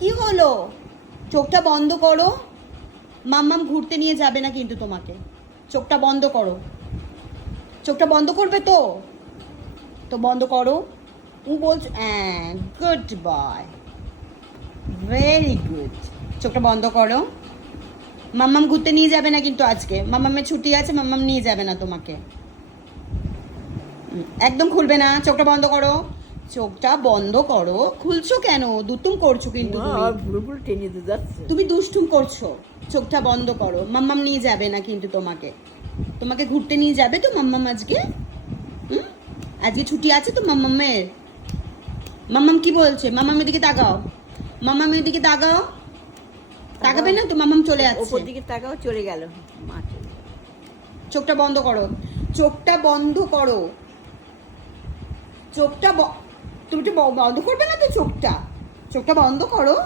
কি হলো? চোখটা বন্ধ করো। মাম্মাম ঘুরতে নিয়ে যাবে না কিন্তু তোমাকে। চোখটা বন্ধ করো। চোখটা বন্ধ করবে তো? তো বন্ধ করো। ও বলছো গুড বয়, ভেরি গুড। চোখটা বন্ধ করো। মাম্মাম ঘুরতে নিয়ে যাবে না কিন্তু আজকে। মাম্মামের ছুটি আছে, মাম্মাম নিয়ে যাবে না তোমাকে। একদম খুলবে না। চোখটা বন্ধ করো। চোখটা বন্ধ করো। খুলছো কেন? দুতুম করছো কিন্তু তুমি। আর ভুল ভুল টেনে দিতে যাচ্ছে। তুমি দুষ্টুম করছো। চোখটা বন্ধ করো। মাম্মাম নিয়ে যাবে না কিন্তু তোমাকে। তোমাকে ঘুরতে নিয়ে যাবে তো মাম্মাম আজকে? হুম? আজকে ছুটি আছে তো মাম্মামের। মাম্মাম কি বলছে? মাম্মামের দিকে তাকাও। মাম্মামের দিকে তাকাও। তাকাবে না তো? মাম্মাম চলে ওপর যাচ্ছে। দিকে তাকাও, চলে গেল। মা চলে গেল। চোখটা বন্ধ করো। চোখটা বন্ধ করো। চোখটা তুমি তো বন্ধ করবে না তো চোখটা? চোখটা বন্ধ করো।